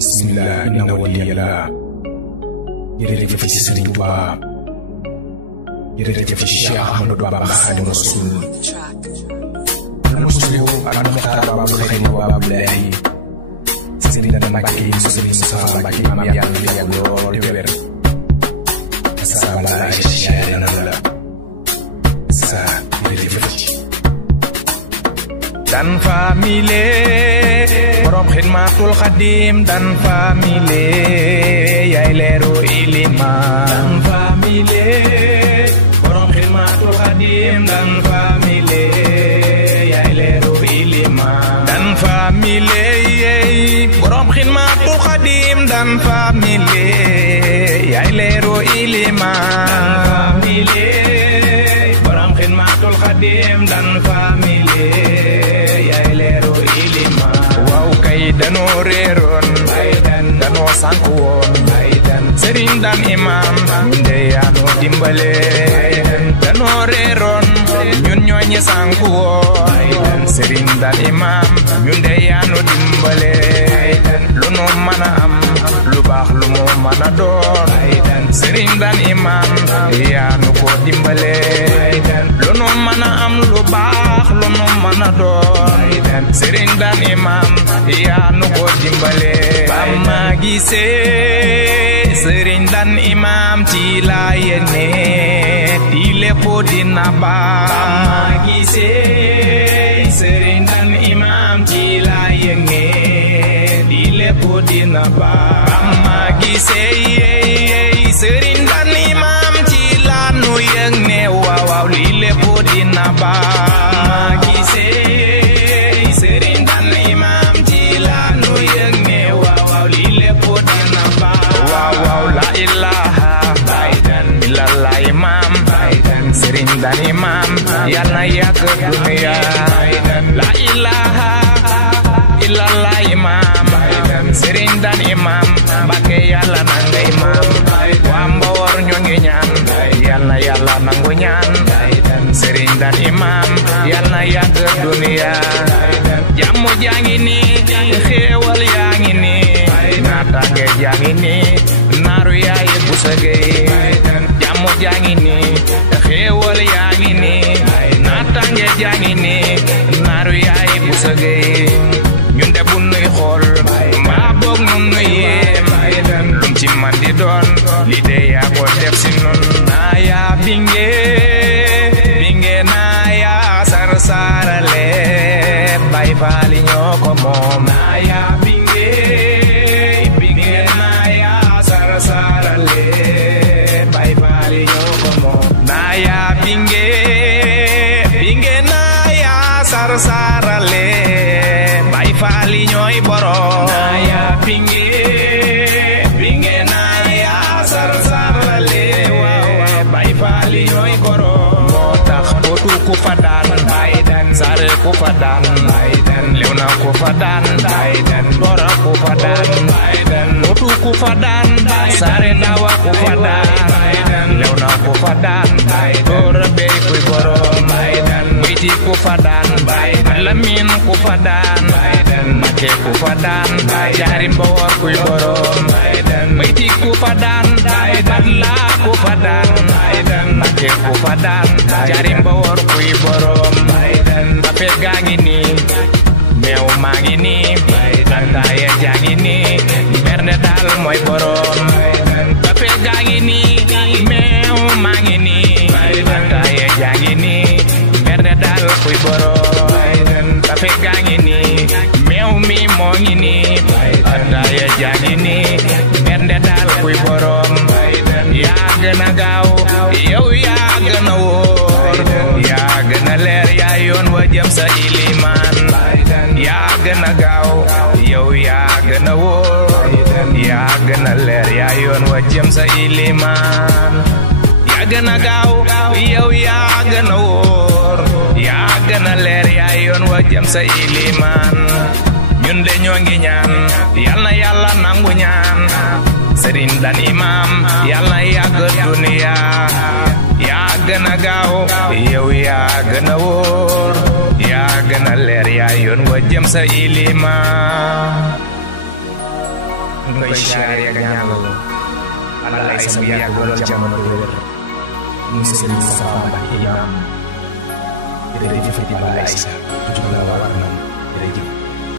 Bismillah, inna waliyallah. Jërëjëf ci Sëriñ Tuubaa, jërëjëf ci Cheikh Ahmadou Bamba Xaadimu Rasuul. Al-Muslihu al-Muxtaar Baabul Xayri wa Baabul Ilaahi. Sëriñ Dana Mbàkke Sëriñ Mustafaa Mbàkke maam yàlla na yàgg lool te wér. Asalaamaalaa ay siyaare na la. Sa jërëjëf ci Dan Family borom Xidmatul Xadim Dan Family yaay leeru ilimaan Dan Family borom Xidmatul Xadim Dan Family yaay leeru ilimaan Dan Family borom Xidmatul Xadim Dan Family yaay leeru ilimaan Dan Family borom Xidmatul Xadim Dan Family yaay leeru ilimaan waaw kay danoo réeroon danoo sànku woon sëriñ Dan Imam nde yaanu dimbale danoo réeroon ñun ñooñi sànku woon sëriñ Dan Imam ñun de yaanu dimbale lu nu mën a am lu baax lu mu mën a doon sëriñ Dan Imam yaanu ko dimbale lu nu mën a am lu baax lu nu mën a doon sëriñ Dan Imam yaanu ko dimbale ba ma gisee sëriñ Dan Imam ci laa yëg ne di lépp dina baax ba ma gisee sëriñ Dan Imam ci laa yëg ne di lépp dina baax ba ma gisee sëriñ Dan Imam ci laa nu yëg ne waaw waaw li lépp dina baax ma gisee sëriñ Dan Imam ci laa nu yëg ne waaw waaw li lépp dina baax waaw waaw la ilaha illallah Imam sëriñ Dan Imam yal na yàgg dunya la ilaha illallah Imam sëriñ Dan Imam Mbàkke yàlla na nga Imam waa Mbawar ñoo ngi ñaan yal na yàlla nangu ñaan sëriñ Dan Imam yal na yàgg dunya jàmm jaa ngi nii xéewal yaa ngi nii naataange jaa ngi nii naaru yaay bu sëgee jàmm jaa ngi nii xéewal yaa ngi nii naataange jaa ngi nii naaru yaay bu sëgee ñun de bu nuy xool mbaa boog nun nu yéem lum ci man di doon li de yaa ko def si nun naa yaa binge naa yaa sar sarale Baay Faal ñoo ko moom naa yaa binge naa yaa sar sarale Baay Faal ñoo ko moom naa yaa binge naa yaa sar sarale Baay Faal ñooy borom naa yaa binge naa yaa sar sarale Baay Faal ñooy borom moo tax bootu ku fa daan sare ku fa daan lew na ku fa daan dora ku fa daan bootu ku fa daan sare dawa ku fa daan lew na ku fa daan dora bey kuy borom bayti ku fa daan lamin ku fa daan make ku fa daan jaari Mbawar kuy borom bayti ku fa daan badla ku fa daan make ku fa daan jaari Mbawar kuy borom kafe gaa ngi nii meew maa ngi nii ataaya jaa ngi nii bernde daal mooy borom kafe gaa ngi nii meew maa ngi nii ataaya jaa ngi nii bernde daal kuy borom kafe gaa ngi nii meew mi moo ngi nii ataaya jaa ngi nii bernde daal kuy borom yaa gën a gaaw yow yaa gën a wóor yaa gën a leer yaa yoon wa jëm sa ilimaan yaa gën a gaaw yow yaa gën a wóor yaa gën a leer yaa yoon wa jëm sa ilimaan yaa gën a gaaw yow yaa gën a wóor yaa gën a leer yaa yoon wa jëm sa ilimaan ñun de ñoo ngi ñaan yal na yàlla nangu ñaan sëriñ Dan Imam yal na yàgg dunya yaa gën a gaaw yow yaa gën a wóor yaa gën a leer yaa yoon wa jëm sa ilima ngay siyaare ak ñaanal Allah ay sa yàgg lool jamono bu wér ñu sëriñ Safa Mbacke imam jërëjëf Balla Aïssa jub la war na jërëjëf